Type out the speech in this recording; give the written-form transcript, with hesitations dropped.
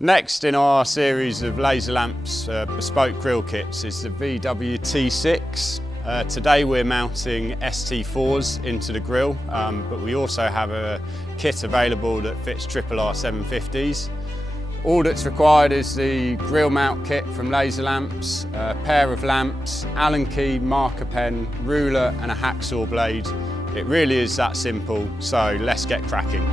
Next in our series of Lazer Lamps bespoke grill kits is the VW-T6. Today we're mounting ST4s into the grill, but we also have a kit available that fits RR 750s. All that's required is the grill mount kit from Lazer Lamps, a pair of lamps, Allen key, marker pen, ruler and a hacksaw blade. It really is that simple, so let's get cracking.